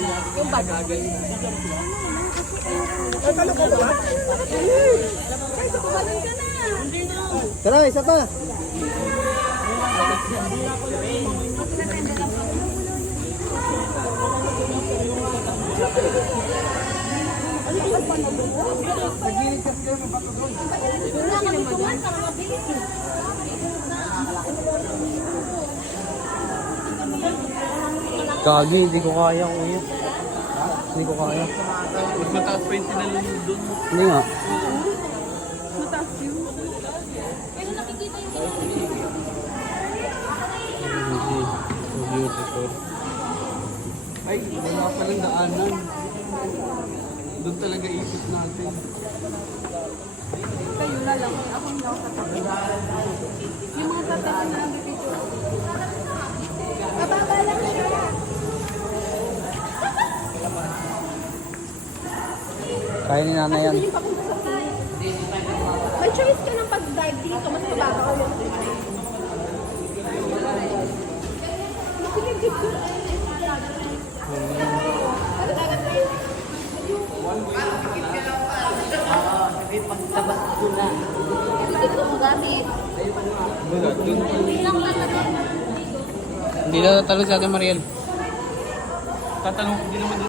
Yung bag. Ay, talo ko ba? Tara, isa pa. Gagi, hindi ko kaya kuya. Hindi ko kaya. Mas mataas pa yung tinalunod doon. Hindi nga. Mataas yun. Beautiful. Ay, wala pa ng daanan. Doon talaga ikot natin. Kayo na lang. Ako na lang tatabi. Yung mga tatabi na lang dito. Mababa lang siya. Kaya ni nanay yan. May choice ka ng pag-dive dito. Mas mababa ko yung Pagtabas ko na. dito mo gamit. Hindi na tatalo si Ate Mariel. Tatanong, hindi naman